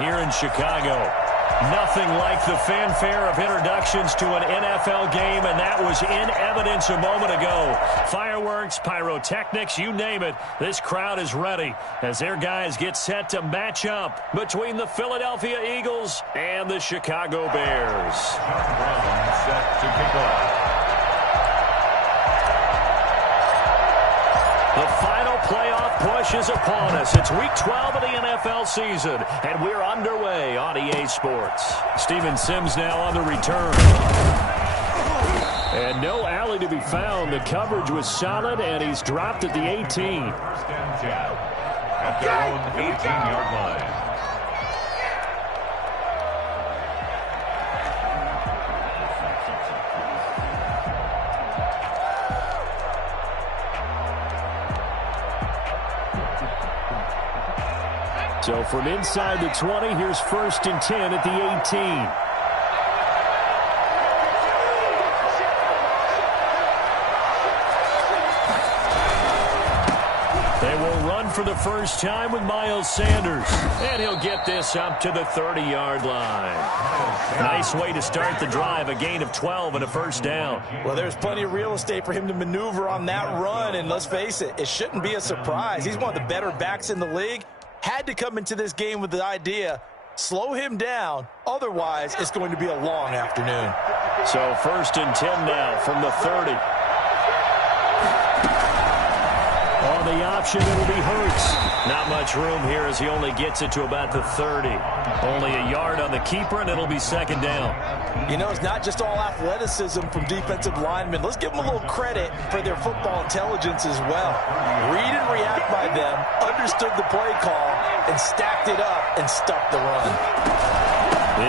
Here in Chicago. Nothing like the fanfare of introductions to an NFL game, and that was in evidence a moment ago. Fireworks, pyrotechnics, you name it. This crowd is ready as their guys get set to match up between the Philadelphia Eagles and the Chicago Bears. Set to kick off. The final playoff push is upon us. It's Week 12 of the NFL season, and we're underway on EA Sports. Steven Sims now on the return. And no alley to be found. The coverage was solid, and he's dropped at the 18. First and 10 at their own 18-yard line. So from inside the 20, here's 1st and 10 at the 18. They will run for the first time with Miles Sanders. And he'll get this up to the 30-yard line. Nice way to start the drive, a gain of 12 and a first down. Well, there's plenty of real estate for him to maneuver on that run. And let's face it, it shouldn't be a surprise. He's one of the better backs in the league. Had to come into this game with the idea, slow him down, otherwise it's going to be a long afternoon. So 1st and 10 now from the 30. On the option, it'll be Hurts. Not much room here as he only gets it to about the 30. Only a yard on the keeper, and it'll be 2nd down. You know, it's not just all athleticism from defensive linemen. Let's give them a little credit for their football intelligence as well. Read and react by them, understood the play call, and stacked it up and stuffed the run.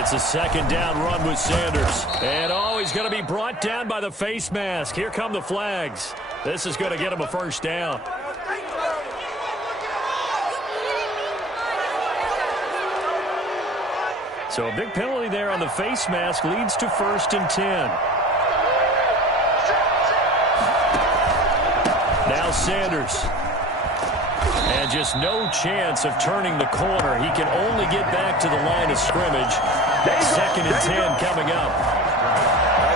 It's a 2nd down run with Sanders. And he's going to be brought down by the face mask. Here come the flags. This is going to get him a first down. So a big penalty there on the face mask leads to 1st and 10. Now Sanders. And just no chance of turning the corner. He can only get back to the line of scrimmage. 2nd and 10 coming up.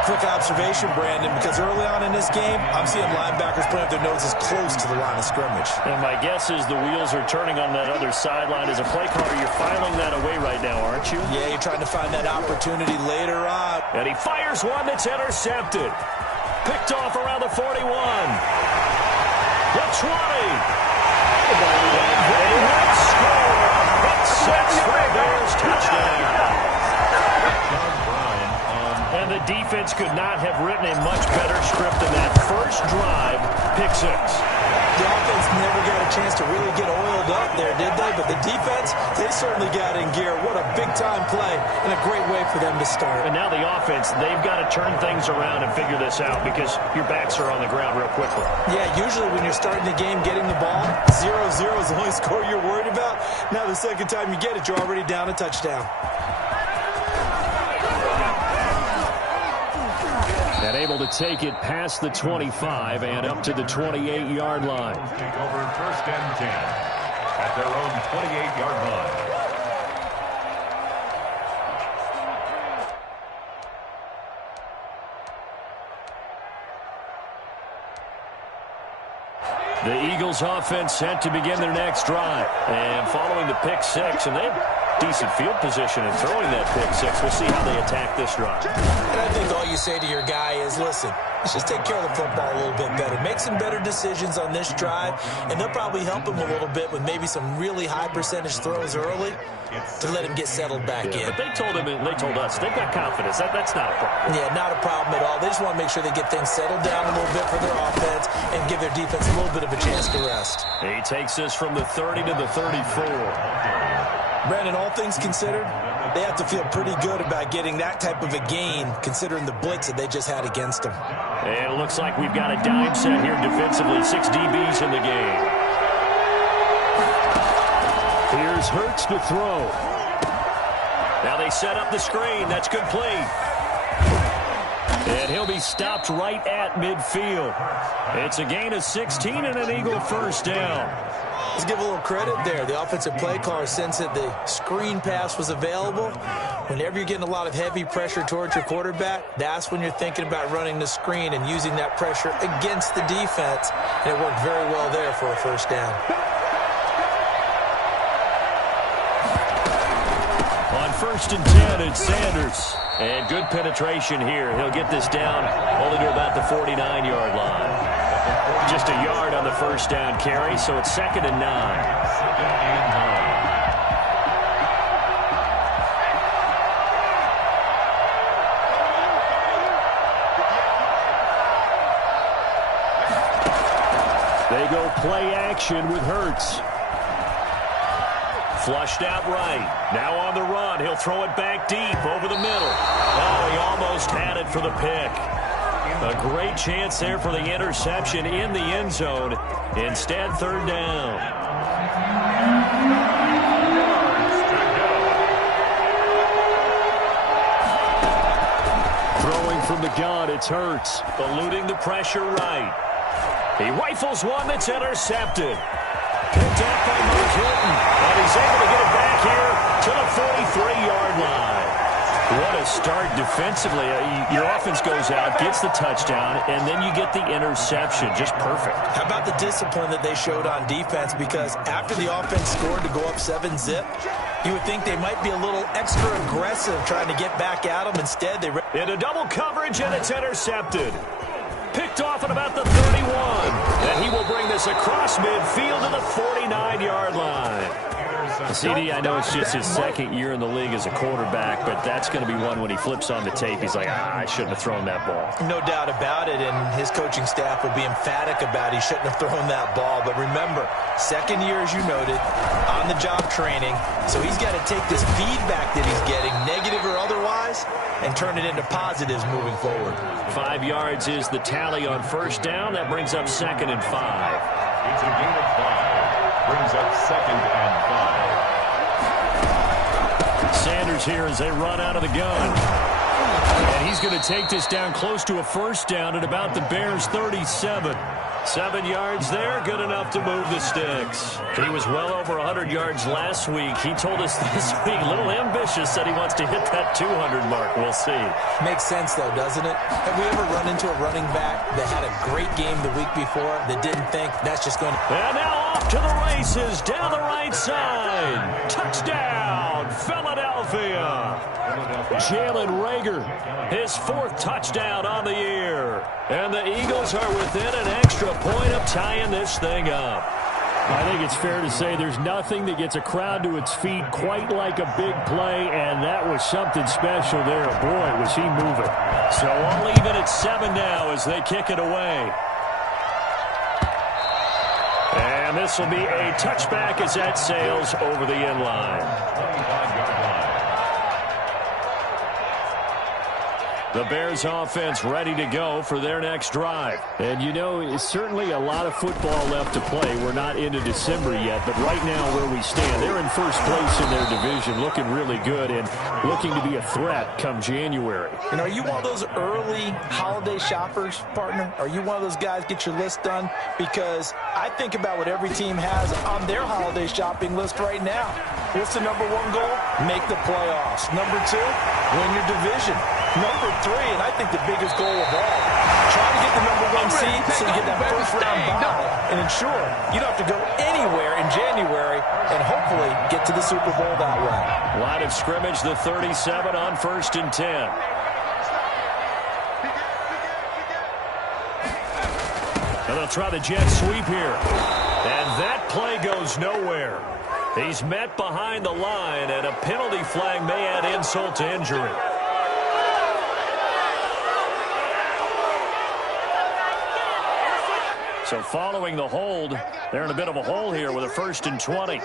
Quick observation, Brandon, because early on in this game, I'm seeing linebackers putting up their noses close to the line of scrimmage. And my guess is the wheels are turning on that other sideline. As a play caller, you're filing that away right now, aren't you? Yeah, you're trying to find that opportunity later on. And he fires one that's intercepted. Picked off around the 41. The 20. And they would score. It's 6 for the Bears touchdown. And the defense could not have written a much better script than that. First drive, pick 6. The offense never got a chance to really get oiled up there, did they? But the defense, they certainly got in gear. What a big-time play and a great way for them to start. And now the offense, they've got to turn things around and figure this out because your backs are on the ground real quickly. Yeah, usually when you're starting the game, getting the ball, 0-0 is the only score you're worried about. Now the second time you get it, you're already down a touchdown. And able to take it past the 25 and up to the 28-yard line. Take over 1st and 10 at their own 28-yard line. The Eagles offense set to begin their next drive. And following the pick 6, and they have decent field position in throwing that pick 6. We'll see how they attack this drive. And I think all you say to your guy is, listen, let's just take care of the football a little bit better. Make some better decisions on this drive, and they'll probably help him a little bit with maybe some really high percentage throws early to let him get settled back in. But they told us they've got confidence. That's not a problem. Yeah, not a problem at all. They just want to make sure they get things settled down a little bit for their offense and give their defense a little bit of a chance to rest. He takes us from the 30 to the 34. Brandon, all things considered, they have to feel pretty good about getting that type of a gain considering the blitz that they just had against them. And it looks like we've got a dime set here defensively. 6 DBs in the game. Here's Hurts to throw. Now they set up the screen. That's complete. And he'll be stopped right at midfield. It's a gain of 16 and an Eagle first down. Let's give a little credit there. The offensive play caller sensed that the screen pass was available. Whenever you're getting a lot of heavy pressure towards your quarterback, that's when you're thinking about running the screen and using that pressure against the defense. And it worked very well there for a first down. On 1st and 10, it's Sanders. And good penetration here. He'll get this down only to about the 49-yard line. Just a yard on the first down carry, so it's 2nd and 9. They go play action with Hurts. Flushed out right. Now on the run. He'll throw it back deep over the middle. Oh, he almost had it for the pick. A great chance there for the interception in the end zone. Instead, 3rd down. Throwing from the gun, it's Hurts. Eluding the pressure right. He rifles one that's intercepted. Picked off by Mark Hilton. And he's able to get it back here to the 43-yard line. What a start defensively. Your offense goes out, gets the touchdown, and then you get the interception. Just perfect. How about the discipline that they showed on defense? Because after the offense scored to go up 7-zip, you would think they might be a little extra aggressive trying to get back at them. Instead, they... Into double coverage, and it's intercepted. Picked off at about the 31. And he will bring this across midfield to the 49-yard line. CD, I know it's just his 2nd year in the league as a quarterback, but that's going to be one when he flips on the tape. He's like, I shouldn't have thrown that ball. No doubt about it, and his coaching staff will be emphatic about he shouldn't have thrown that ball. But remember, 2nd year, as you noted, on-the-job training, so he's got to take this feedback that he's getting, negative or otherwise, and turn it into positives moving forward. 5 yards is the tally on 1st down. That brings up 2nd and 5. It's a gain of 5. Brings up 2nd and 5. Sanders here as they run out of the gun. And he's going to take this down close to a 1st down at about the Bears' 37. 7 yards there, good enough to move the sticks. He was well over 100 yards last week. He told us this week, a little ambitious, said he wants to hit that 200 mark. We'll see. Makes sense, though, doesn't it? Have we ever run into a running back that had a great game the week before that didn't think that's just going to... And now off to the races, down the right side. Touchdown, Philadelphia. Jalen Reagor, his 4th touchdown on the year. And the Eagles are within an extra point of tying this thing up. I think it's fair to say there's nothing that gets a crowd to its feet quite like a big play, and that was something special there. Boy, was he moving. So all even at 7 now as they kick it away. And this will be a touchback as that sails over the end line. The Bears offense ready to go for their next drive. And, you know, it's certainly a lot of football left to play. We're not into December yet, but right now where we stand, they're in 1st place in their division, looking really good and looking to be a threat come January. And are you one of those early holiday shoppers, partner? Are you one of those guys get your list done? Because I think about what every team has on their holiday shopping list right now. What's the #1 goal? Make the playoffs. #2, win your division. #3, and I think the biggest goal of all, try to get the #1 seed so you get that 1st-round bye and ensure you don't have to go anywhere in January and hopefully get to the Super Bowl that way. Line of scrimmage, the 37 on 1st and 10. And they'll try the jet sweep here. And that play goes nowhere. He's met behind the line, and a penalty flag may add insult to injury. So following the hold, they're in a bit of a hole here with a 1st and 20.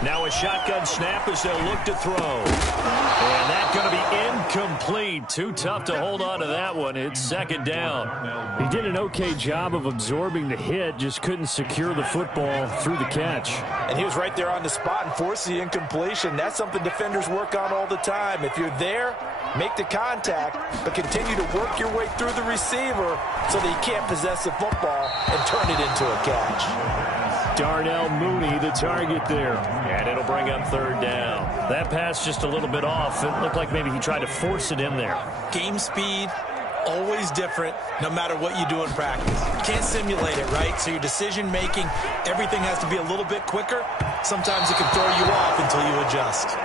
Now a shotgun snap as they'll look to throw. And that's going to be incomplete. Too tough to hold on to that one. It's second down. He did an okay job of absorbing the hit, just couldn't secure the football through the catch. And he was right there on the spot and forced the incompletion. That's something defenders work on all the time. If you're there, make the contact, but continue to work your way through the receiver so that you can't possess the football and turn it into a catch. Darnell Mooney, the target there. And it'll bring up third down. That pass just a little bit off. It looked like maybe he tried to force it in there. Game speed, always different, no matter what you do in practice. You can't simulate it, right? So your decision-making, everything has to be a little bit quicker. Sometimes it can throw you off until you adjust.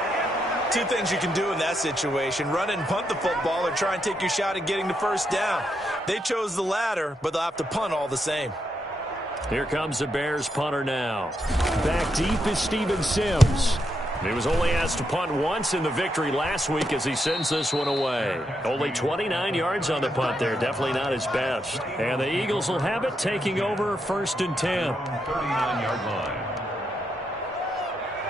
Two things you can do in that situation: run and punt the football, or try and take your shot at getting the first down. They chose the latter, but they'll have to punt all the same. Here comes the Bears punter now. Back deep is Steven Sims. He was only asked to punt once in the victory last week as he sends this one away. Only 29 yards on the punt there. Definitely not his best. And the Eagles will have it, taking over 1st and 10. 39-yard line.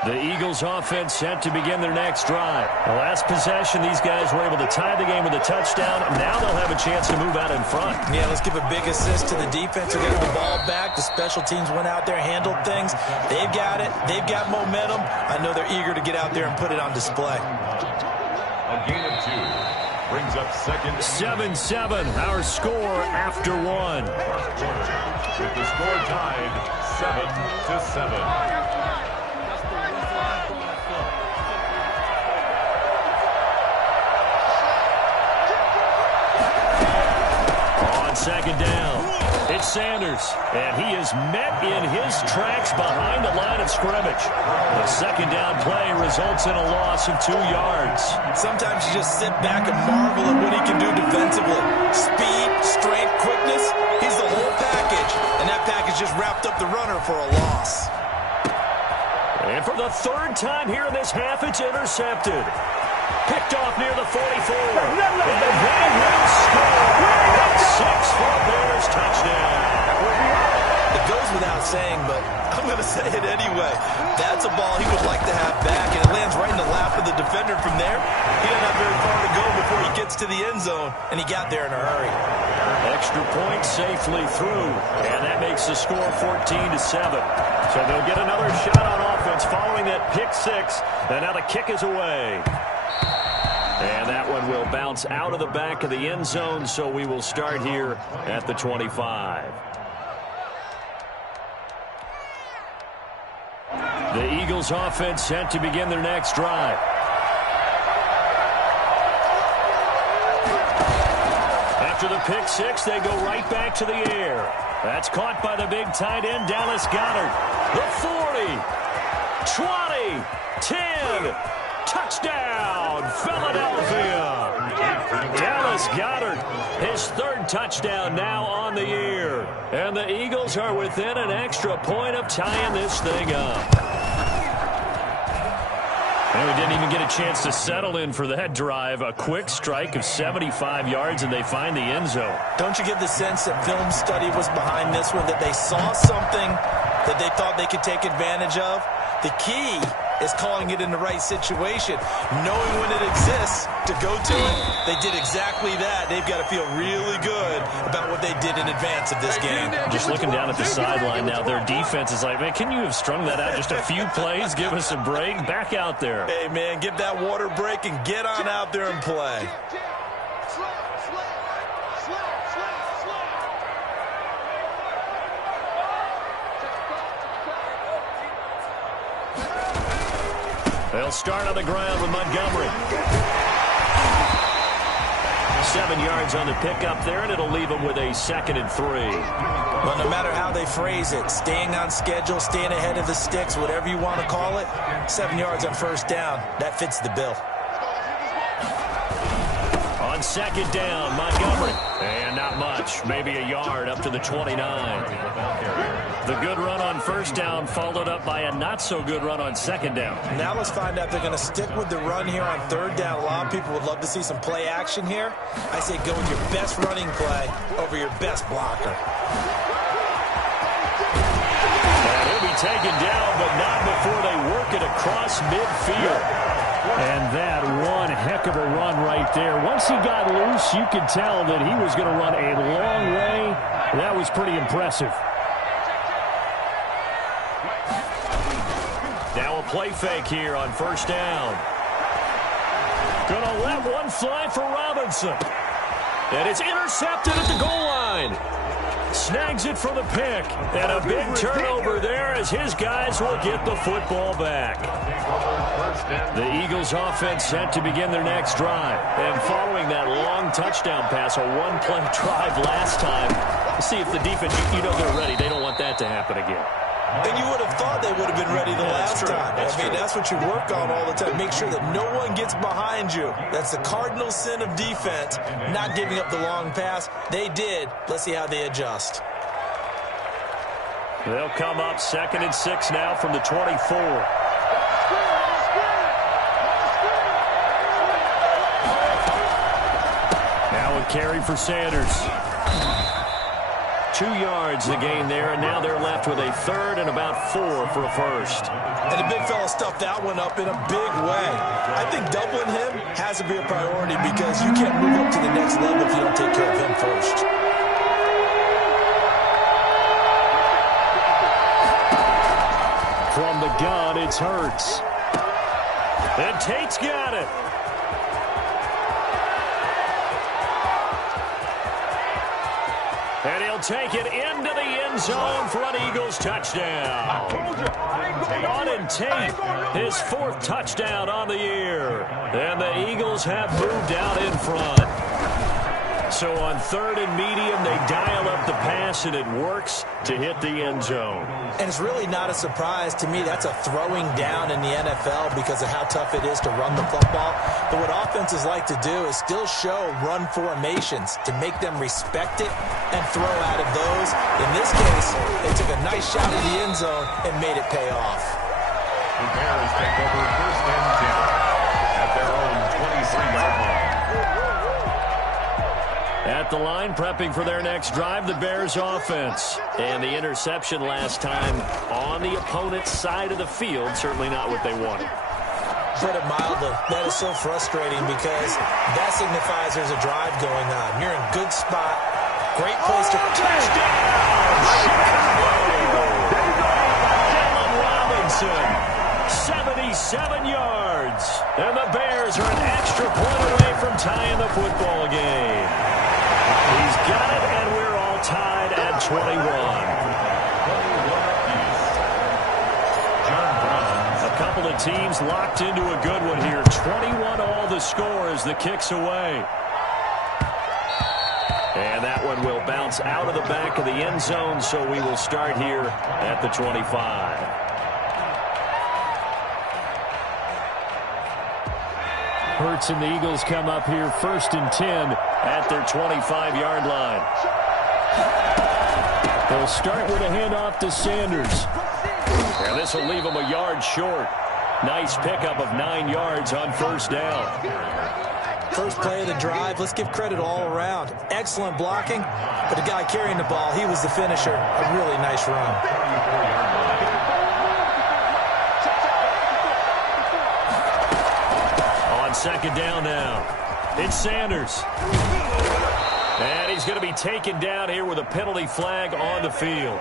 The Eagles offense set to begin their next drive. The last possession, these guys were able to tie the game with a touchdown. Now they'll have a chance to move out in front. Yeah, let's give a big assist to the defense who got the ball back. The special teams went out there, handled things. They've got it. They've got momentum. I know they're eager to get out there and put it on display. A gain of 2 brings up second. 7-7, our score after one. With the score tied 7-7. Second down. It's Sanders, and he is met in his tracks behind the line of scrimmage. The second down play results in a loss of 2 yards. Sometimes you just sit back and marvel at what he can do defensively. Speed, strength, quickness, he's the whole package. And that package just wrapped up the runner for a loss. And for the third time here in this half, it's intercepted. Picked off near the 44. And they will score. That's 6 for Bears touchdown. It goes without saying, but I'm going to say it anyway. That's a ball he would like to have back, and it lands right in the lap of the defender from there. He doesn't have very far to go before he gets to the end zone, and he got there in a hurry. Extra point safely through, and that makes the score 14-7. So they'll get another shot on offense following that pick 6, and now the kick is away. And that one will bounce out of the back of the end zone, so we will start here at the 25. The Eagles offense set to begin their next drive. After the pick 6, they go right back to the air. That's caught by the big tight end, Dallas Goedert. The 40, 20, 10, touchdown, Philadelphia. Dallas Goedert, his 3rd touchdown now on the year. And the Eagles are within an extra point of tying this thing up. And we didn't even get a chance to settle in for that drive. A quick strike of 75 yards, and they find the end zone. Don't you get the sense that film study was behind this one, that they saw something that they thought they could take advantage of? The key is calling it in the right situation, knowing when it exists to go to it. They did exactly that. They've got to feel really good about what they did in advance of this game. Just looking down at the sideline now, their defense is like, man, can you have strung that out just a few plays? Give us a break. Back out there. Hey, man, give that water break and get on out there and play. They'll start on the ground with Montgomery. 7 yards on the pickup there, and it'll leave them with a 2nd and 3. Well, no matter how they phrase it, staying on schedule, staying ahead of the sticks, whatever you want to call it, 7 yards on 1st down, that fits the bill. On 2nd down, Montgomery. And not much, maybe a yard up to the 29. The good run on 1st down followed up by a not-so-good run on 2nd down. Now let's find out if they're going to stick with the run here on 3rd down. A lot of people would love to see some play action here. I say go with your best running play over your best blocker. And he'll be taken down, but not before they work it across midfield. And that one heck of a run right there. Once he got loose, you could tell that he was going to run a long way. That was pretty impressive. Now a play fake here on first down. Gonna let one fly for Robinson. And it's intercepted at the goal line. Snags it for the pick. And a big turnover there as his guys will get the football back. The Eagles offense set to begin their next drive. And following that long touchdown pass, a one-play drive last time, see if the defense, you know they're ready. They don't want that to happen again. And you would have thought they would have been ready the last time. That's what you work on all the time. Make sure that no one gets behind you. That's the cardinal sin of defense, not giving up the long pass. They did. Let's see how they adjust. They'll come up 2nd and 6 now from the 24. Now a carry for Sanders. 2 yards the gain there, and now they're left with a third and about 4 for a first. And the big fella stuffed that one up in a big way. I think doubling him has to be a priority because you can't move up to the next level if you don't take care of him first. From the gun, it's Hurts. And Tate's got it. And he'll take it into the end zone for an Eagles touchdown. On Tate, his 4th touchdown on the year. And the Eagles have moved out in front. So on 3rd and medium, they dial up the pass, and it works to hit the end zone. And it's really not a surprise to me. That's a throwing down in the NFL because of how tough it is to run the football. But what offenses like to do is still show run formations to make them respect it and throw out of those. In this case, they took a nice shot at the end zone and made it pay off. The Bears take over 1st and 10 at their own 23-yard line. At the line, prepping for their next drive, the Bears offense. And the interception last time on the opponent's side of the field, certainly not what they wanted. Put it mildly, that is so frustrating because that signifies there's a drive going on. You're in good spot, great place to... Touchdown! Dylan Robinson, 77 yards. And the Bears are an extra point away from tying the football game. He's got it, and we're all tied at 21. A couple of teams locked into a good one here. 21 all the score as the kick's away. And that one will bounce out of the back of the end zone, so we will start here at the 25. Hurts and the Eagles come up here 1st and 10 at their 25-yard line. They'll start with a handoff to Sanders. And this will leave them a yard short. Nice pickup of 9 yards on 1st down. First play of the drive, let's give credit all around. Excellent blocking, but the guy carrying the ball, he was the finisher. A really nice run. Second down now. It's Sanders. And he's going to be taken down here with a penalty flag on the field.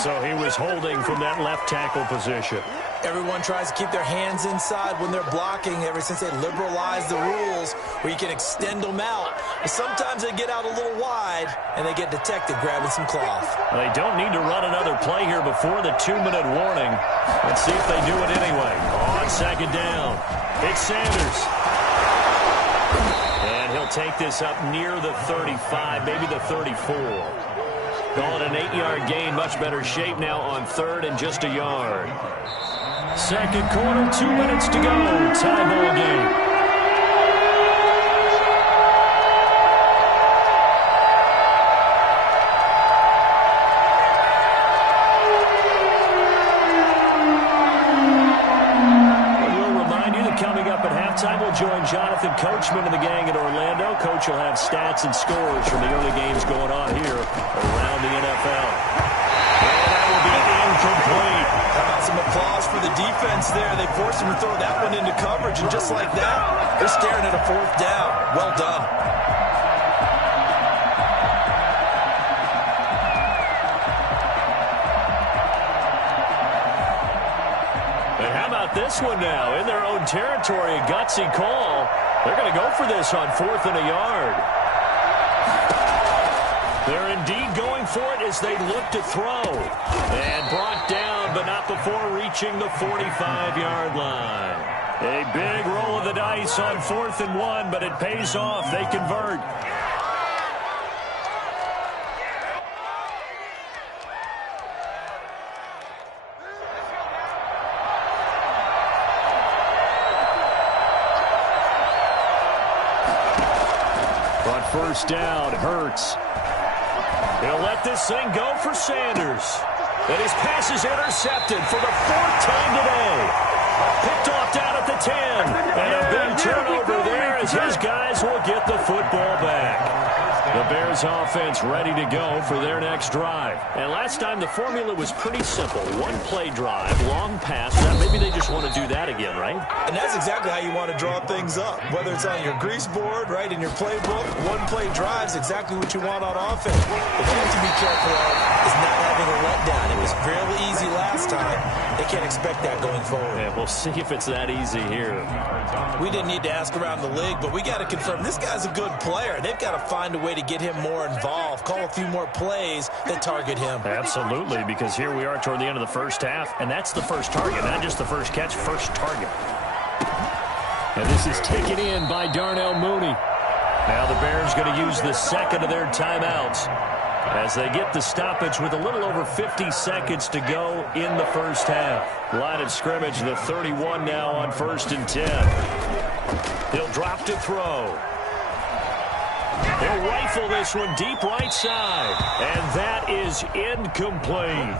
So he was holding from that left tackle position. Everyone tries to keep their hands inside when they're blocking ever since they liberalized the rules where you can extend them out. But sometimes they get out a little wide and they get detected grabbing some cloth. They don't need to run another play here before the 2-minute warning. Let's see if they do it anyway. On 2nd down, it's Sanders. And he'll take this up near the 35, maybe the 34. Call it an 8-yard gain, much better shape now on 3rd and just a yard. Second quarter, 2 minutes to go. Tie ball game. Join Jonathan Coachman and the gang in Orlando. Coach will have stats and scores from the early games going on here around the NFL. And that will be incomplete. How about some applause for the defense there? They forced him to throw that one into coverage, and just like that, they're staring at a 4th down. Well done. And how about this one now? In their own territory, a gutsy call. They're going to go for this on 4th and a yard. They're indeed going for it as they look to throw. And brought down, but not before reaching the 45-yard line. A big roll of the dice on 4th and 1, but it pays off. They convert. On 1st down, Hurts. He'll let this thing go for Sanders. And his pass is intercepted for the 4th time today. Picked off down at the 10. And a big turnover there as his guys will get the football back. The Bears offense ready to go for their next drive. And last time the formula was pretty simple. One-play drive, long pass. Now maybe they just want to do that again, right? And that's exactly how you want to draw things up. Whether it's on your grease board, right, in your playbook, one-play drive is exactly what you want on offense. What you have to be careful of is not having a letdown. It was fairly easy last time. They can't expect that going forward. Yeah, we'll see if it's that easy here. We didn't need to ask around the league, but we got to confirm this guy's a good player. They've got to find a way to get him more involved, call a few more plays that target him. Absolutely, because here we are toward the end of the first half, and that's the first target, not just the first catch, first target. And this is taken in by Darnell Mooney. Now the Bears going to use the second of their timeouts as they get the stoppage with a little over 50 seconds to go in the first half. Line of scrimmage, the 31 now on 1st and 10. He'll drop to throw. He'll rifle this one deep right side. And that is incomplete.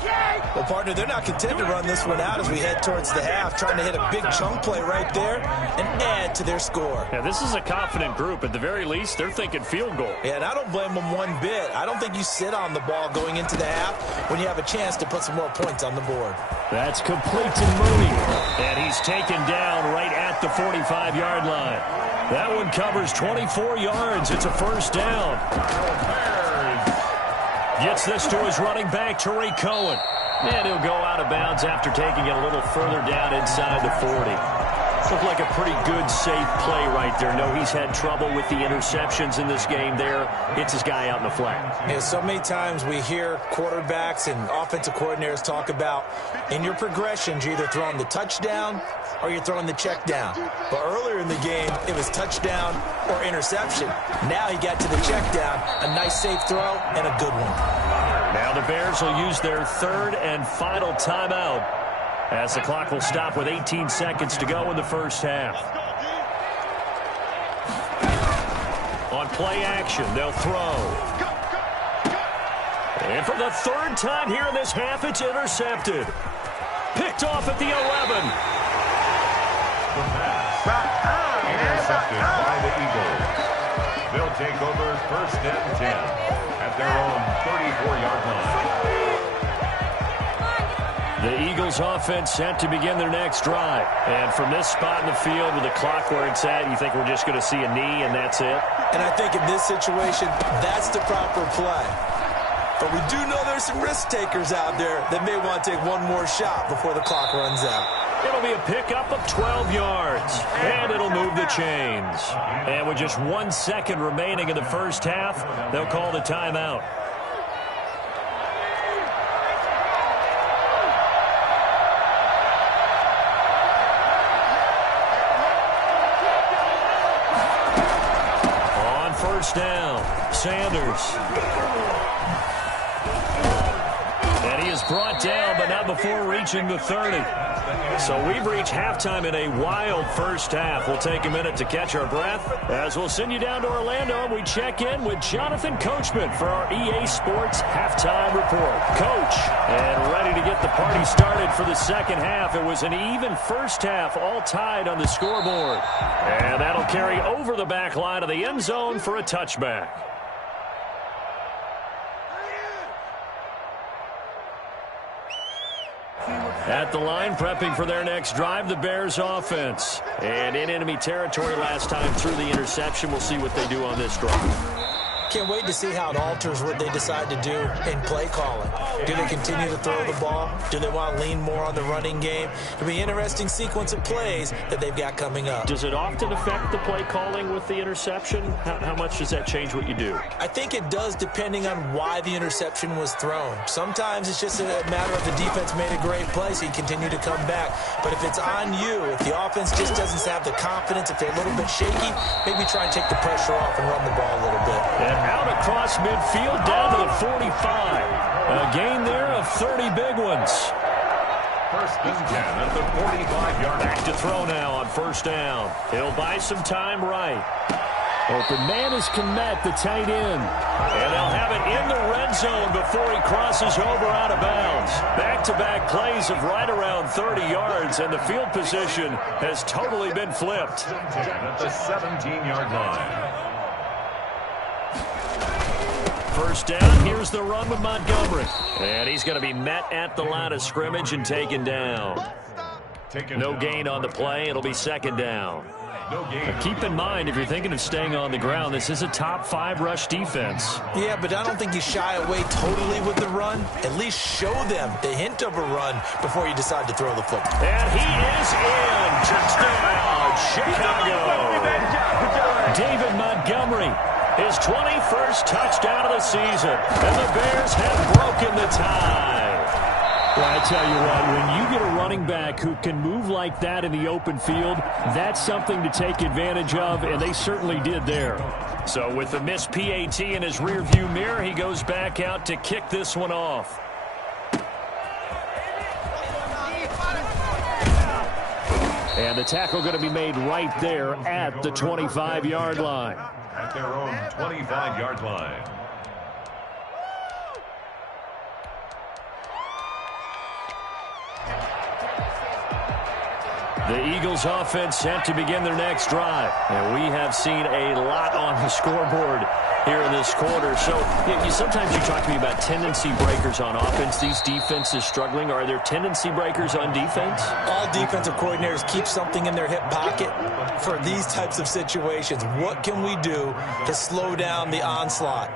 Well, partner, they're not content to run this one out as we head towards the half, trying to hit a big chunk play right there and add to their score. Yeah, this is a confident group. At the very least, they're thinking field goal. Yeah, and I don't blame them one bit. I don't think you sit on the ball going into the half when you have a chance to put some more points on the board. That's complete to Mooney. And he's taken down right at the 45-yard line. That one covers 24 yards. It's a 1st down. Gets this to his running back, Tariq Cohen. And he'll go out of bounds after taking it a little further down inside the 40. Looked like a pretty good, safe play right there. No, he's had trouble with the interceptions in this game there. Hits his guy out in the flat. Yeah, so many times we hear quarterbacks and offensive coordinators talk about in your progressions, you're either throwing the touchdown or you're throwing the check down. But earlier in the game, it was touchdown or interception. Now he got to the check down, a nice safe throw and a good one. Now the Bears will use their 3rd and final timeout as the clock will stop with 18 seconds to go in the first half. On play action, they'll throw. And for the 3rd time here in this half, it's intercepted. Picked off at the 11. Intercepted by the Eagles. They'll take over 1st and 10 at their own 34-yard line. The Eagles offense set to begin their next drive. And from this spot in the field with the clock where it's at, you think we're just going to see a knee and that's it? And I think in this situation, that's the proper play. But we do know there's some risk takers out there that may want to take one more shot before the clock runs out. It'll be a pickup of 12 yards, and it'll move the chains. And with just 1 second remaining in the first half, they'll call the timeout. On 1st down, Sanders. And he is brought down, but not before reaching the 30. So we've reached halftime in a wild first half. We'll take a minute to catch our breath as we'll send you down to Orlando and we check in with Jonathan Coachman for our EA Sports Halftime Report. Coach, and ready to get the party started for the second half. It was an even first half, all tied on the scoreboard. And that'll carry over the back line of the end zone for a touchback. At the line, prepping for their next drive, the Bears offense. And in enemy territory last time through the interception. We'll see what they do on this drive. Can't wait to see how it alters what they decide to do in play calling. Do they continue to throw the ball? Do they want to lean more on the running game? It'll be an interesting sequence of plays that they've got coming up. Does it often affect the play calling with the interception? How much does that change what you do? I think it does, depending on why the interception was thrown. Sometimes it's just a matter of the defense made a great play, so you continue to come back. But if it's on you, if the offense just doesn't have the confidence, if they're a little bit shaky, maybe try and take the pressure off and run the ball a little bit. And out across midfield down to the 45. A gain there of 30 big ones. First and 10 at the 45-yard line. Back to throw now on first down. He'll buy some time right. Open man is Kmet, the tight end. And they'll have it in the red zone before he crosses over out of bounds. Back-to-back plays of right around 30 yards, and the field position has totally been flipped. At the 17-yard line. First down, here's the run with Montgomery. And he's going to be met at the line of scrimmage and taken down. No gain on the play. It'll be second down. Keep in mind, if you're thinking of staying on the ground, this is a top 5 rush defense. Yeah, but I don't think you shy away totally with the run. At least show them the hint of a run before you decide to throw the football. And he is in. Touchdown, Chicago. David Montgomery, his 21st touchdown of the season. And the Bears have broken the tie. Well, I tell you what, when you get a running back who can move like that in the open field, that's something to take advantage of, and they certainly did there. So with the missed PAT in his rearview mirror, he goes back out to kick this one off. And the tackle going to be made right there at the 25-yard line. At their own 25-yard line. The Eagles offense set to begin their next drive. And we have seen a lot on the scoreboard here in this quarter. So sometimes you talk to me about tendency breakers on offense. These defenses struggling. Are there tendency breakers on defense? All defensive coordinators keep something in their hip pocket for these types of situations. What can we do to slow down the onslaught?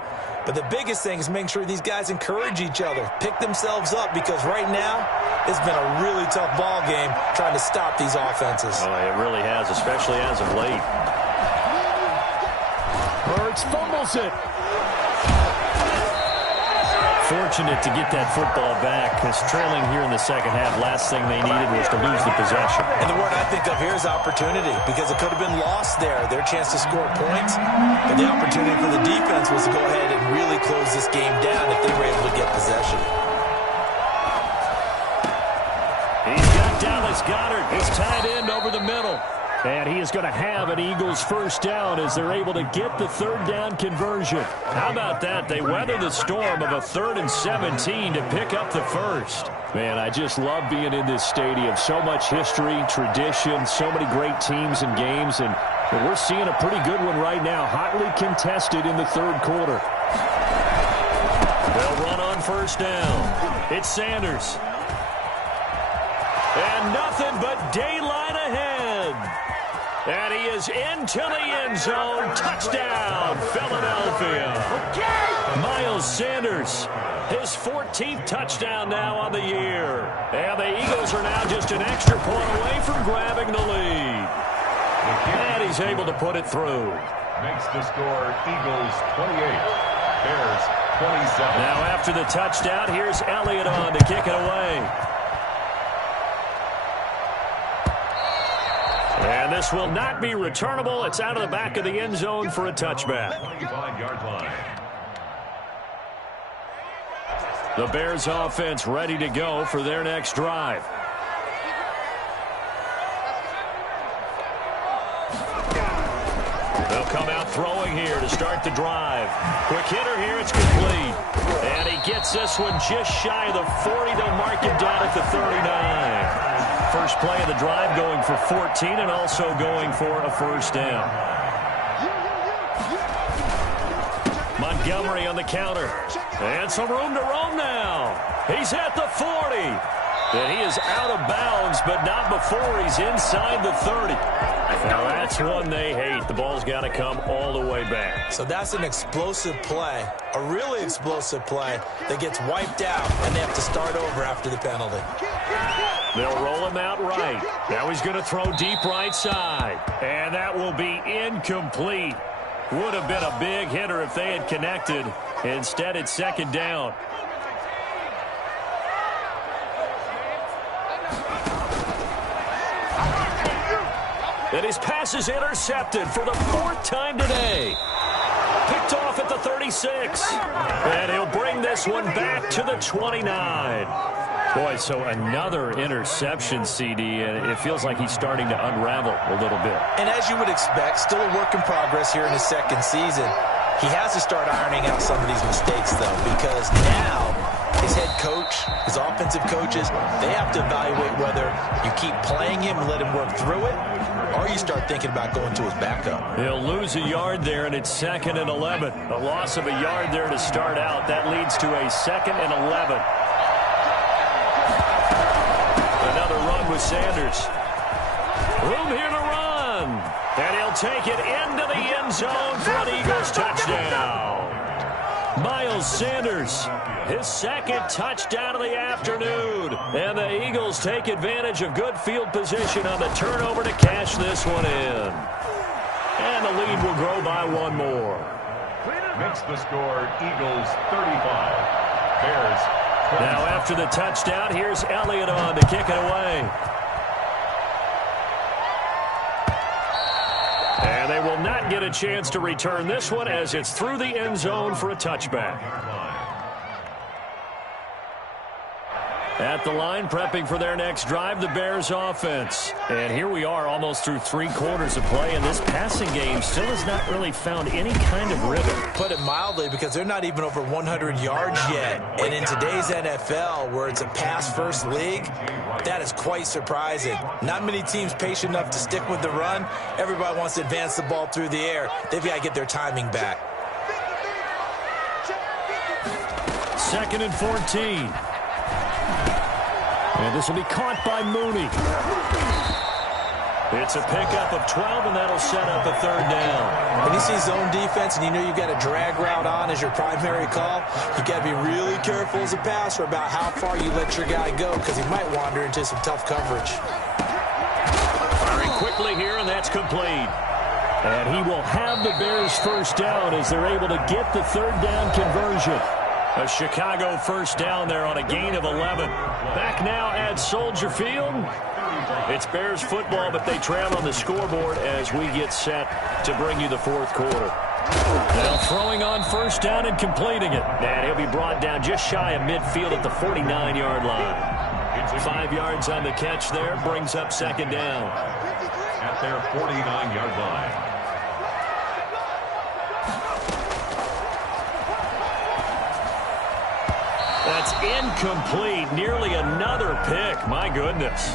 But the biggest thing is making sure these guys encourage each other, pick themselves up, because right now it's been a really tough ball game trying to stop these offenses. Oh, it really has, especially as of late. Hurts fumbles it. Fortunate to get that football back, because trailing here in the second half, last thing they needed was to lose the possession. And the word I think of here is opportunity, because it could have been lost there, their chance to score points. But the opportunity for the defense was to go ahead and really close this game down if they were able to get possession. He's got Dallas Goedert, his tight end, over the middle. And he is going to have an Eagles first down as they're able to get the third down conversion. How about that? They weather the storm of a 3rd and 17 to pick up the first. Man, I just love being in this stadium. So much history, tradition, so many great teams and games. And we're seeing a pretty good one right now. Hotly contested in the third quarter. They'll run on first down. It's Sanders. And nothing but daylight ahead. And he is into the end zone. Touchdown, Philadelphia. Miles Sanders, his 14th touchdown now on the year. And the Eagles are now just an extra point away from grabbing the lead. And he's able to put it through. Makes the score Eagles 28, Bears 27. Now after the touchdown, here's Elliott on to kick it away. And this will not be returnable. It's out of the back of the end zone for a touchback. 25-yard line. The Bears offense ready to go for their next drive. They'll come out throwing here to start the drive. Quick hitter here, it's complete. And he gets this one just shy of the 40. They'll mark him down at the 39. First play of the drive going for 14 and also going for a first down. Montgomery on the counter. And some room to roam now. He's at the 40. And he is out of bounds, but not before he's inside the 30. Now that's one they hate. The ball's got to come all the way back. So that's an explosive play, a really explosive play that gets wiped out, and they have to start over after the penalty. They'll roll him out right. Now he's going to throw deep right side. And that will be incomplete. Would have been a big hitter if they had connected. Instead, it's second down. And his pass is intercepted for the 4th time today. Picked off at the 36. And he'll bring this one back to the 29. Boy, so another interception, CD, and it feels like he's starting to unravel a little bit. And as you would expect, still a work in progress here in his second season. He has to start ironing out some of these mistakes, though, because now his head coach, his offensive coaches, they have to evaluate whether you keep playing him and let him work through it, or you start thinking about going to his backup. He'll lose a yard there, and it's 2nd and 11. A loss of a yard there to start out. That leads to a 2nd and 11. Another run with Sanders. Room here to run. And he'll take it into the end zone for an Eagles touchdown. Miles Sanders, his 2nd touchdown of the afternoon. And the Eagles take advantage of good field position on the turnover to cash this one in. And the lead will grow by one more. Makes the score Eagles 35. Bears 20. Now after the touchdown, here's Elliott on to kick it away. And they will not get a chance to return this one as it's through the end zone for a touchback. At the line, prepping for their next drive, the Bears offense. And here we are almost through 3 quarters of play, and this passing game still has not really found any kind of rhythm. Put it mildly, because they're not even over 100 yards yet. And in today's NFL, where it's a pass-first league, that is quite surprising. Not many teams patient enough to stick with the run. Everybody wants to advance the ball through the air. They've got to get their timing back. 2nd and 14. And this will be caught by Mooney. It's a pickup of 12, and that'll set up a 3rd down. When you see zone defense and you know you've got a drag route on as your primary call, you got to be really careful as a passer about how far you let your guy go, because he might wander into some tough coverage. Firing quickly here, and that's complete. And he will have the Bears' 1st down as they're able to get the 3rd down conversion. A Chicago 1st down there on a gain of 11. Back now at Soldier Field. It's Bears football, but they trail on the scoreboard as we get set to bring you the 4th quarter. Now throwing on 1st down and completing it. And he'll be brought down just shy of midfield at the 49-yard line. 5 yards on the catch there, brings up 2nd down. At their 49-yard line. That's incomplete. Nearly another pick. My goodness.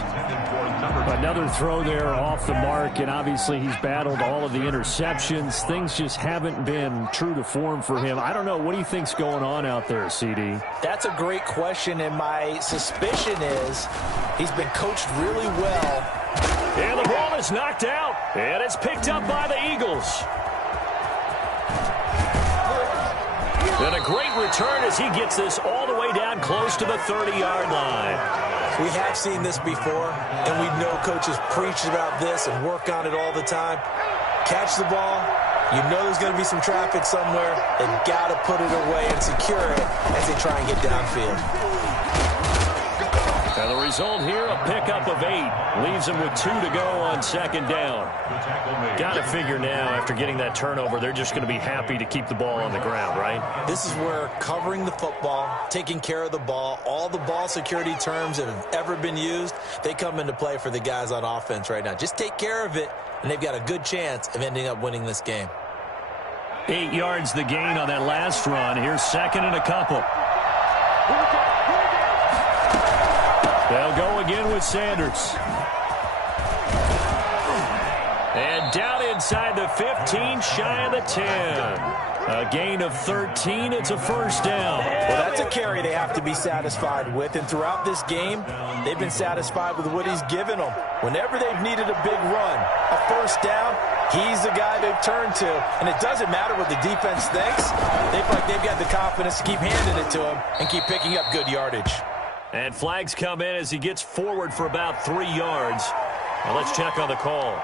Another throw there off the mark, and obviously he's battled all of the interceptions. Things just haven't been true to form for him. I don't know. What do you think's going on out there, CD? That's a great question, and my suspicion is he's been coached really well. And the ball is knocked out, and it's picked up by the Eagles. And a great return as he gets this all the way down close to the 30-yard line. We have seen this before, and we know coaches preach about this and work on it all the time. Catch the ball. You know there's going to be some traffic somewhere. They've got to put it away and secure it as they try and get downfield. And the result here, a pickup of 8. Leaves them with 2 to go on 2nd down. Got to figure now, after getting that turnover, they're just going to be happy to keep the ball on the ground, right? This is where covering the football, taking care of the ball, all the ball security terms that have ever been used, they come into play for the guys on offense right now. Just take care of it, and they've got a good chance of ending up winning this game. 8 yards the gain on that last run. Here's 2nd and a couple. They'll go again with Sanders. And down inside the 15, shy of the 10. A gain of 13. It's a first down. Well, that's a carry they have to be satisfied with. And throughout this game, they've been satisfied with what he's given them. Whenever they've needed a big run, a first down, he's the guy they've turned to. And it doesn't matter what the defense thinks. They feel like they've got the confidence to keep handing it to him and keep picking up good yardage. And flags come in as he gets forward for about 3 yards. Well, let's check on the call.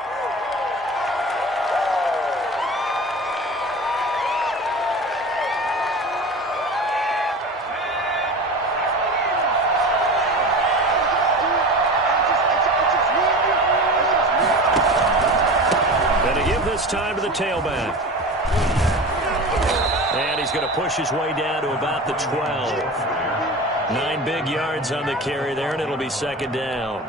Time to the tailback. And he's going to push his way down to about the 12. 9 big yards on the carry there, and it'll be second down.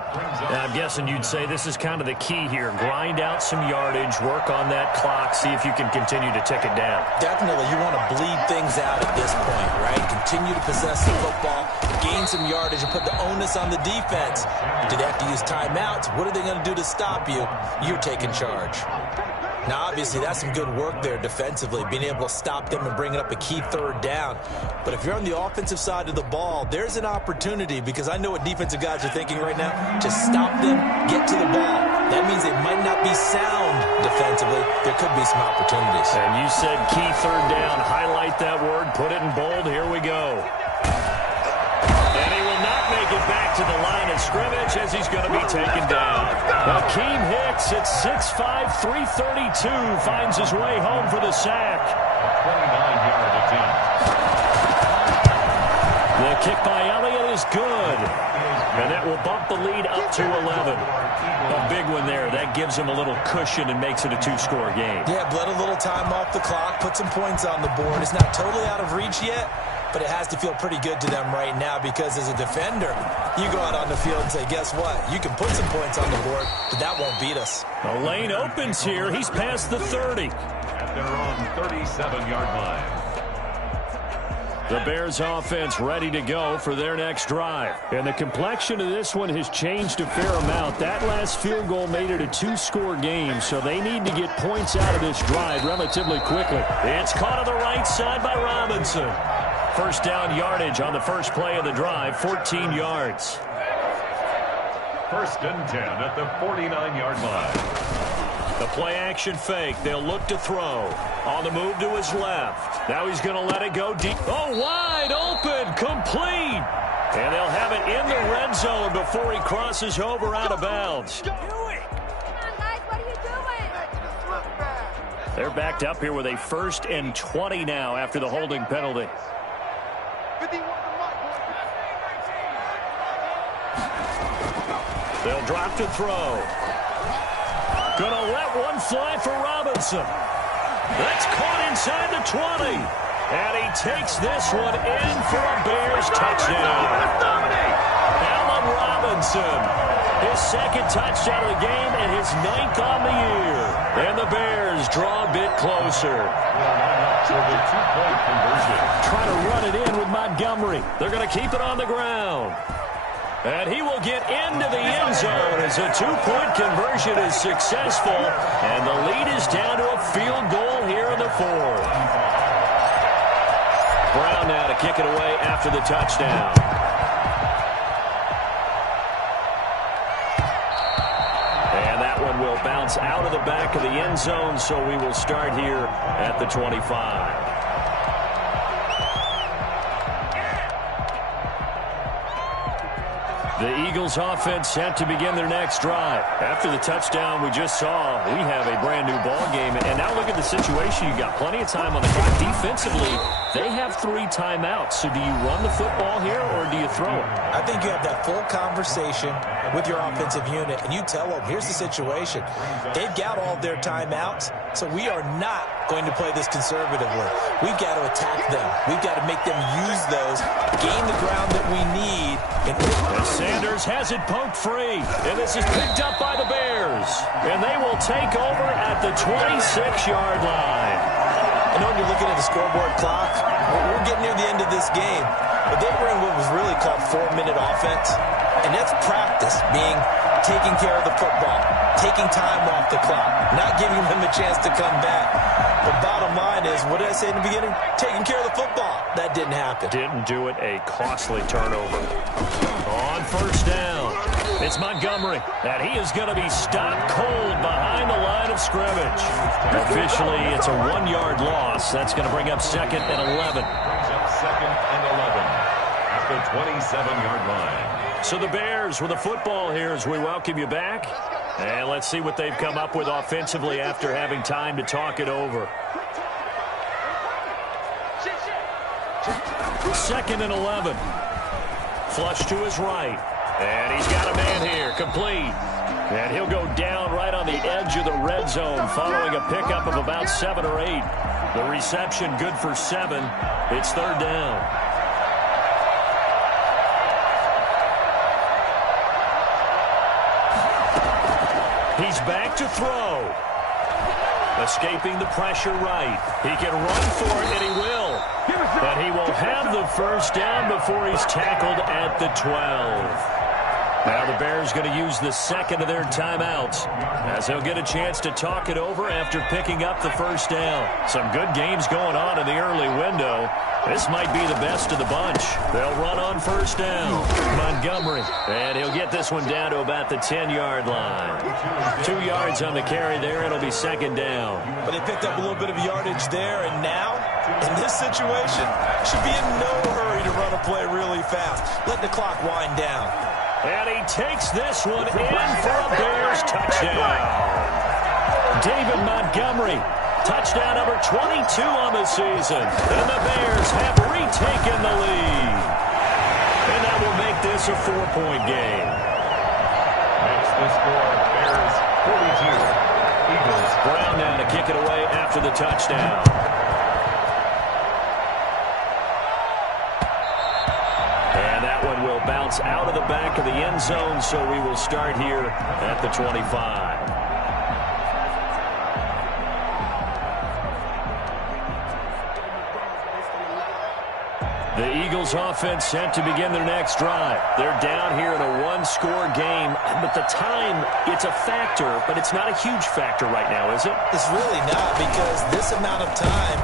Now, I'm guessing you'd say this is kind of the key here. Grind out some yardage, work on that clock, see if you can continue to tick it down. Definitely. You want to bleed things out at this point, right? Continue to possess the football, gain some yardage, and put the onus on the defense. Do they have to use timeouts? What are they going to do to stop you? You're taking charge. Now, obviously, that's some good work there defensively, being able to stop them and bringing up a key third down. But if you're on the offensive side of the ball, there's an opportunity, because I know what defensive guys are thinking right now. Just stop them, get to the ball. That means they might not be sound defensively. There could be some opportunities. And you said key third down. Highlight that word, put it in bold. Here we go. And he will not make it back to the line of scrimmage as he's going to be taken down. Akeem Hicks at 6'5", 332 finds his way home for the sack. 29-yard attempt. The kick by Elliott is good. And that will bump the lead up to 11. A big one there. That gives him a little cushion and makes it a 2-score game. Yeah, bled a little time off the clock, put some points on the board. It's not totally out of reach yet, but it has to feel pretty good to them right now, because as a defender, you go out on the field and say, guess what? You can put some points on the board, but that won't beat us. The lane opens here. He's past the 30. At their own 37-yard line. The Bears offense ready to go for their next drive. And the complexion of this one has changed a fair amount. That last field goal made it a 2-score game, so they need to get points out of this drive relatively quickly. It's caught on the right side by Robinson. First down yardage on the first play of the drive, 14 yards. First and 10 at the 49-yard line. The play action fake. They'll look to throw. On the move to his left. Now he's going to let it go deep. Oh, wide open. Complete. And they'll have it in the red zone before he crosses over out of bounds. They're backed up here with a 1st and 20 now after the holding penalty. They'll drop to throw. Gonna let one fly for Robinson. That's caught inside the 20. And he takes this one in for a Bears touchdown. Allen Robinson, his 2nd touchdown of the game and his 9th on the year. And the Bears draw a bit closer. Trying to run it in with Montgomery. They're going to keep it on the ground. And he will get into the end zone as a 2-point conversion is successful. And the lead is down to a field goal here in the 4th. Brown now to kick it away after the touchdown. And that one will bounce out of the back of the end zone, so we will start here at the 25. The Eagles offense set to begin their next drive. After the touchdown we just saw, we have a brand new ball game. And now look at the situation. You got plenty of time on the clock. Defensively, they have 3 timeouts. So do you run the football here or do you throw it? I think you have that full conversation with your offensive unit, and you tell them, here's the situation. They've got all their timeouts, so we are not going to play this conservatively. We've got to attack them. We've got to make them use those, gain the ground that we need. And Sanders has it poked free, and this is picked up by the Bears. And they will take over at the 26-yard line. I know when you're looking at the scoreboard clock, we're getting near the end of this game, but they were in what was really called 4-minute offense, and that's practice, being taking care of the football, taking time off the clock, not giving them a chance to come back. The bottom line is, what did I say in the beginning? Taking care of the football. That didn't happen. Didn't do it. A costly turnover. On first down, it's Montgomery. And he is going to be stopped cold behind the line of scrimmage. Officially, it's a 1-yard loss. That's going to bring up 2nd and 11. Second and 11 at the 27-yard line. So the Bears with the football here as we welcome you back. And let's see what they've come up with offensively after having time to talk it over. 2nd and 11. Flush to his right. And he's got a man here. Complete. And he'll go down right on the edge of the red zone following a pickup of about 7 or 8. The reception good for 7. It's 3rd down. He's back to throw. Escaping the pressure right. He can run for it, and he will. But he will have the first down before he's tackled at the 12. Now the Bears going to use the second of their timeouts as they'll get a chance to talk it over after picking up the first down. Some good games going on in the early window. This might be the best of the bunch. They'll run on first down. Montgomery. And he'll get this one down to about the 10-yard line. 2 yards on the carry there. It'll be 2nd down. But they picked up a little bit of yardage there, and now, in this situation, should be in no hurry to run a play really fast. Let the clock wind down. And he takes this one in for a Bears touchdown. David Montgomery, touchdown number 22 on the season. And the Bears have retaken the lead. And that will make this a 4-point game. That's the score. Bears 42. Eagles. Brown now to kick it away after the touchdown. Bounce out of the back of the end zone, so we will start here at the 25. The Eagles offense set to begin their next drive. They're down here in a 1-score game, but the time, it's a factor, but it's not a huge factor right now, is it? It's really not, because this amount of time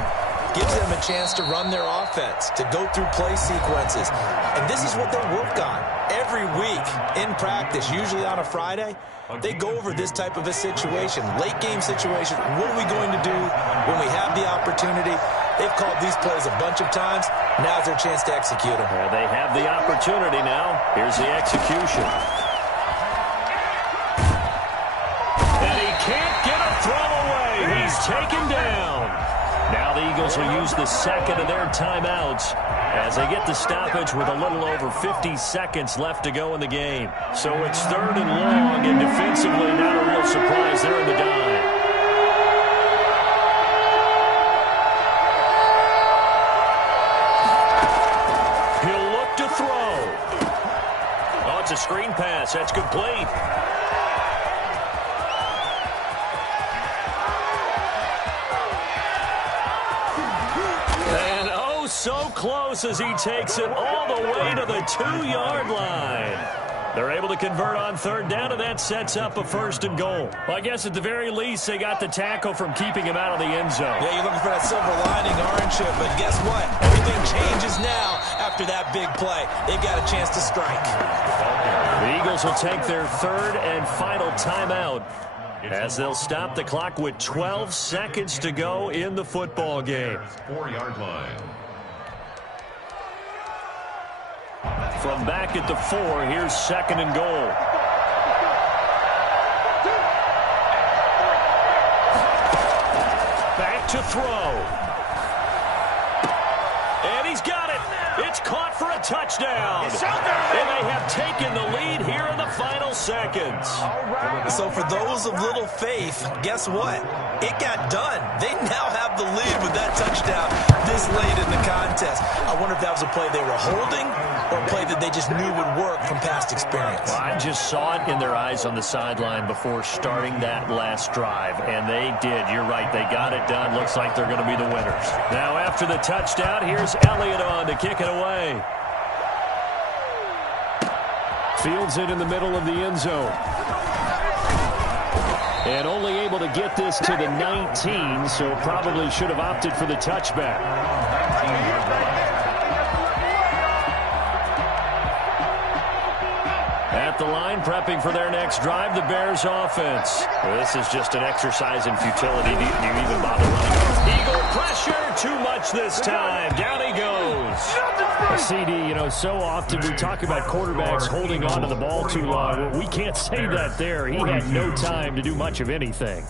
gives them a chance to run their offense, to go through play sequences. And this is what they work on every week in practice, usually on a Friday. They go over this type of a situation, late game situation. What are we going to do when we have the opportunity? They've called these plays a bunch of times. Now's their chance to execute them. Well, they have the opportunity now. Here's the execution. And he can't get a throw away. He's taken down. Now the Eagles will use the second of their timeouts as they get the stoppage with a little over 50 seconds left to go in the game. So it's 3rd and long, and defensively not a real surprise there in the dime. He'll look to throw. Oh, it's a screen pass. That's complete. So close as he takes it all the way to the 2-yard line. They're able to convert on 3rd down, and that sets up a 1st and goal. Well, I guess at the very least, they got the tackle from keeping him out of the end zone. Yeah, you're looking for that silver lining, aren't you? But guess what? Everything changes now after that big play. They've got a chance to strike. The Eagles will take their 3rd and final timeout as they'll stop the clock with 12 seconds to go in the football game. 4-yard line. From back at the 4, here's 2nd and goal. Back to throw. And he's got it. It's caught for a touchdown. And they have taken the lead here in the final seconds. So for those of little faith, guess what? It got done. They now have the lead with that touchdown this late in the contest. I wonder if that was a play they were holding or a play that they just knew would work from past experience. Well, I just saw it in their eyes on the sideline before starting that last drive, and they did. You're right. They got it done. Looks like they're going to be the winners. Now after the touchdown, here's Elliott on to kick it away. Fields it in the middle of the end zone. And only able to get this to the 19, so probably should have opted for the touchback. At the line, prepping for their next drive, the Bears offense. Well, this is just an exercise in futility. Do you even bother running? Eagle pressure, too much this time. Down he goes. CD, so often we talk about quarterbacks holding on to the ball too long. Well, we can't say that there. He had no time to do much of anything.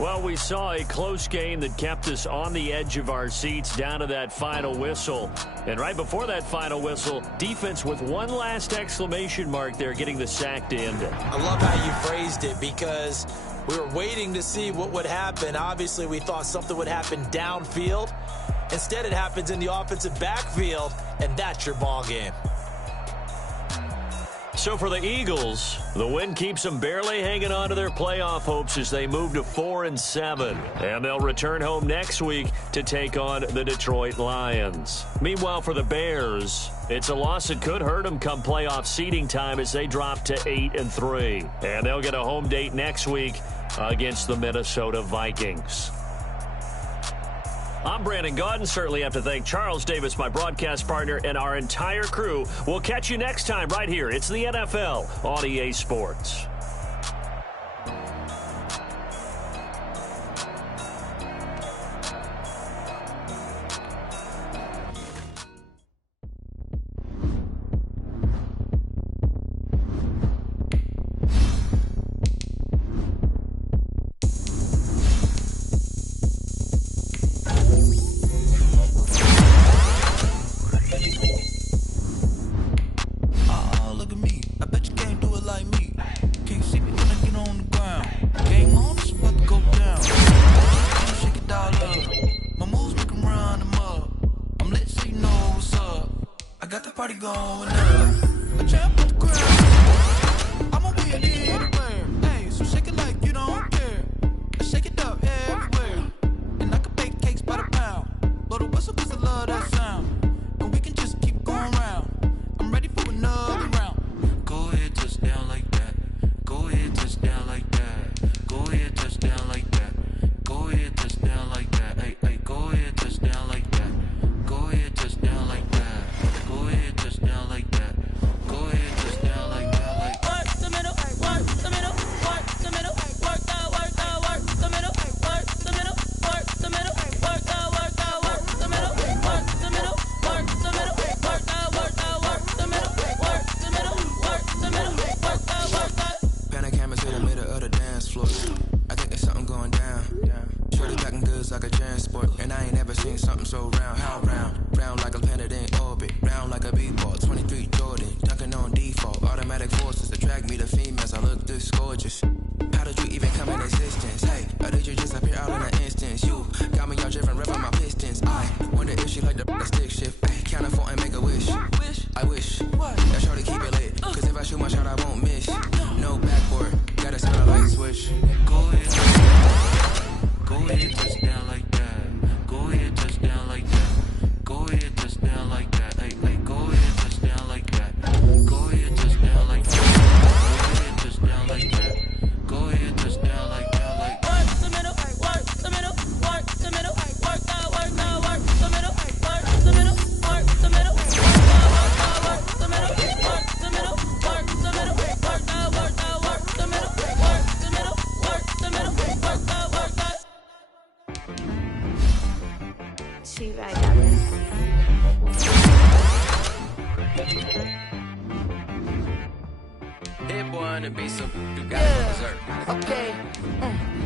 Well, we saw a close game that kept us on the edge of our seats down to that final whistle. And right before that final whistle, defense with one last exclamation mark there, getting the sack to end it. I love how you phrased it, because we were waiting to see what would happen. Obviously, we thought something would happen downfield. Instead, it happens in the offensive backfield, and that's your ball game. So for the Eagles, the win keeps them barely hanging on to their playoff hopes as they move to 4-7. And they'll return home next week to take on the Detroit Lions. Meanwhile, for the Bears, it's a loss that could hurt them come playoff seeding time as they drop to 8-3. And they'll get a home date next week against the Minnesota Vikings. I'm Brandon Gaudin. Certainly have to thank Charles Davis, my broadcast partner, and our entire crew. We'll catch you next time right here. It's the NFL on EA Sports.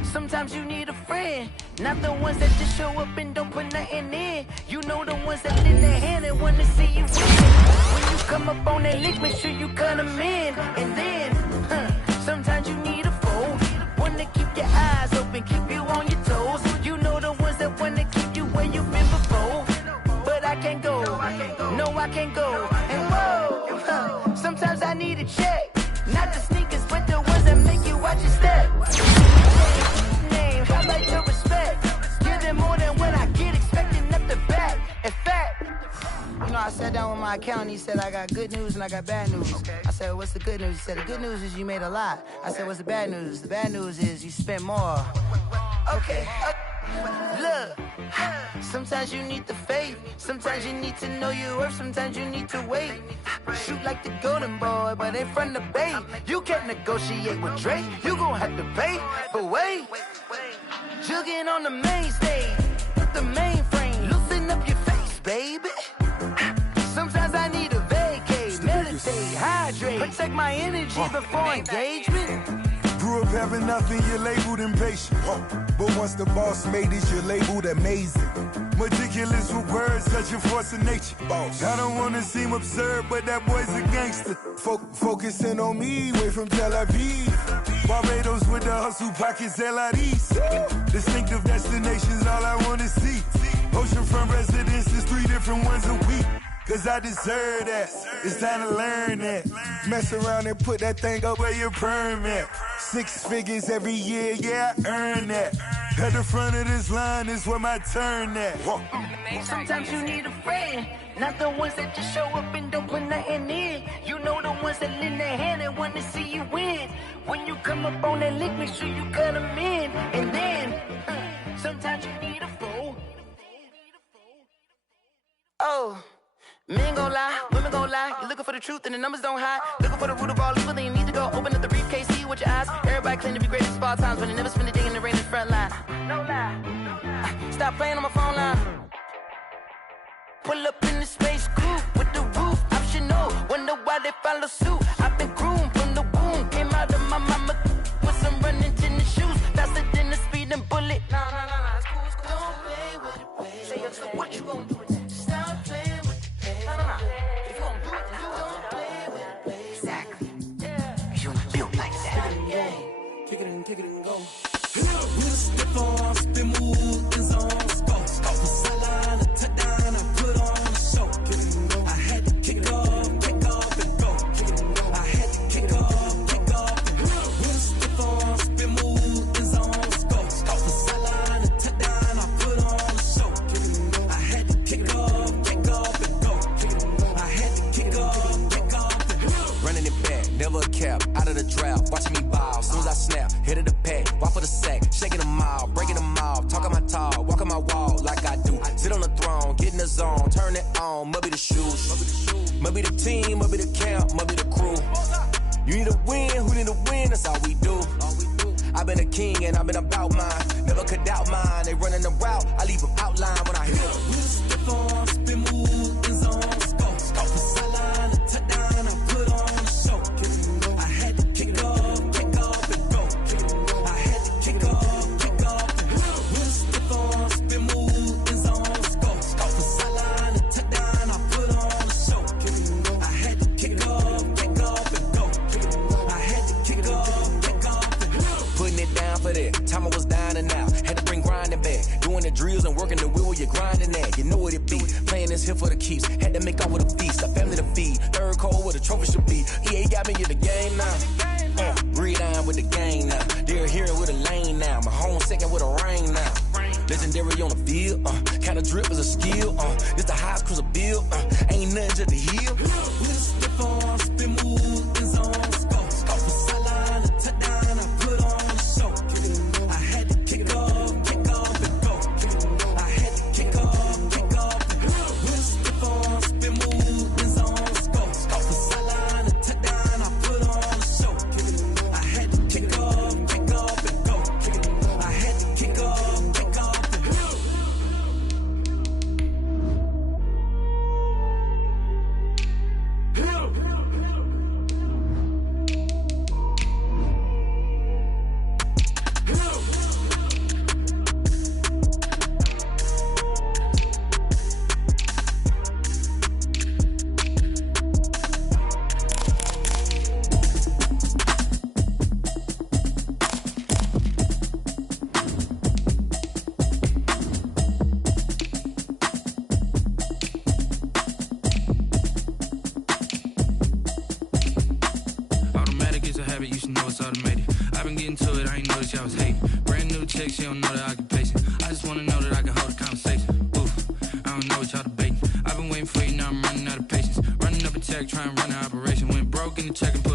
Sometimes you need a friend, not the ones that just show up and don't put nothing in. You know the ones that lend their hand and want to see you win. When you come up on that lick, make sure you cut them in. And then, sometimes you need a foe, one to keep your eyes open, keep you on your toes. You know the ones that want to keep you where you've been before. But I can't go, no I can't go. And whoa, sometimes I need a check, not the sneakers, but the ones that make you watch your step. I like your respect. Give them more than what I get, expecting up the back. In fact, I sat down with my my account and he said, I got good news and I got bad news. I said, what's the good news? He said, the good news is you made a lot. I said, what's the bad news? The bad news is you spent more. Okay. Look, sometimes you need the faith. Sometimes you need to know your worth. Sometimes you need to wait. Shoot like the golden boy, but ain't from the bay. You can't negotiate with Drake. You gon' have to pay. But wait, jugging on the main stage. The mainframe, loosen up your face, baby. Sometimes I need a vacate, meditate, hydrate, protect my energy before engagement. Grew up having nothing, you're labeled impatient. But once the boss made it, you're labeled amazing. Meticulous with words, such a force of nature. I don't wanna seem absurd, but that boy's a gangster. Focusing on me, way from Tel Aviv. Barbados with the hustle pockets, LIDs. Distinctive destinations, all I wanna see. Oceanfront residences, 3 different ones a week. Cause I deserve that, it's time to learn that. Mess around and put that thing up where your permit. 6 figures every year, yeah, I earn that. At the front of this line is where my turn at. Sometimes you need a friend, not the ones that just show up and don't put nothing in. You know the ones that lend their hand and want to see you win. When you come up on that lick, make sure you cut them in. And then, sometimes you need a fool. Oh. Men gon' lie, women gon' lie. You're looking for the truth and the numbers don't hide. Looking for the root of all evil, then you need to go open up the briefcase, see with your eyes. Everybody claim to be greatest of all times, but they never spend a day in the rain in the front line. No lie. Stop playing on my phone line. Pull up in the space coupe with the roof optional. Wonder why they follow suit. I've been groomed from the womb. Came out of my mama with some running tennis shoes. Faster than the speeding bullet. Nah, it's cool, it's cool. Don't play with it, play. Say what you gon' do with that? Stop playing. If you gon' do it, then you don't play with it, play. Exactly. Yeah. You built like that. Kick it and go. We'll step on, spin move, and zone, go. Off the sideline, a touchdown, I put on a show. I had to kick off and go. I had to kick off and go. We'll step on, spin move, and zone, go. Off the sideline, a touchdown, I put on a show. I had to kick off and go. Running it back, never a cap, out of the drought, watching me ball. Soon as I snap, hit of the pack, walk for the sack, shaking them all, breaking them off, talking my talk, walking my wall like I do. Sit on the throne, get in the zone, turn it on, must be the shoes, must be the team, must be the camp, must be the crew. You need a win, who need a win, that's all we do. I've been a king and I've been about mine, never could doubt mine. They running the route, I leave them outline when I hit them. We'll step on, spin move, and zone, go. Off the sideline, a touchdown, I put on a show. I had to kick off and go. I had to kick off and go. We'll step on, spin move, and zone, go. Off the sideline, a touchdown, I put on a show. I had to kick off and go. I had to kick off and go. Putting it down for that, time I was down and out. Had to bring grinding back, doing the drills and working the wheel where you're grinding at. You know what it be, playing this here for the keeps. Had to make out with a feast, a family to feed. Third cold where the trophy should be. EA got me in the game now. Read on with the game now. They're hearing with a lane now. My home second with a rain now. Legendary on the field, kind of drip is a skill. This the highest cruiser bill, ain't nothing just to heal. We'll step on, spin move, and zone, go. Off the sideline, a touchdown, I put on a show. I had to kick off and go. I had to kick off and go. We'll step on, spin move, and zone, go. Off the sideline, a touchdown, I put on a show. I had to kick off and go. I had to kick off and go. You should know it's automated. I've been getting to it, I ain't noticed y'all was hating. Brand new chick, she don't know the occupation. I just wanna know that I can hold a conversation. Oof, I don't know what y'all debating. I've been waiting for you, now I'm running out of patience. check, try and run the operation. Went broke in the check and put